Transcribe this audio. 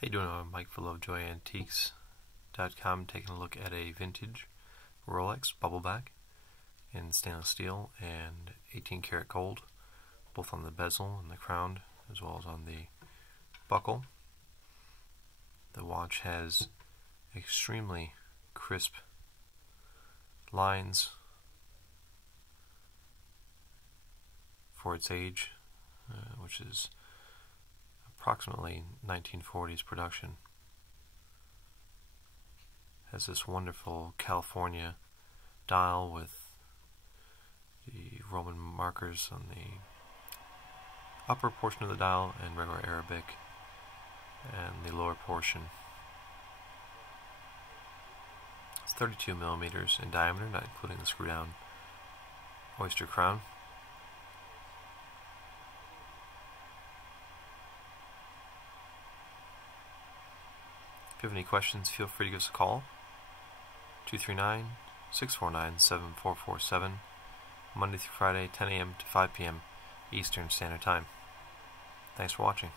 How you doing? I'm Mike for LovejoyAntiques.com, taking a look at a vintage Rolex bubbleback in stainless steel and 18 karat gold, both on the bezel and the crown, as well as on the buckle. The watch has extremely crisp lines for its age, which is approximately 1940s production. Has this wonderful California dial with the Roman markers on the upper portion of the dial and regular Arabic and the lower portion. It's 32 millimeters in diameter, not including the screw down Oyster crown. If you have any questions, feel free to give us a call, 239-649-7447, Monday through Friday, 10 a.m. to 5 p.m. Eastern Standard Time. Thanks for watching.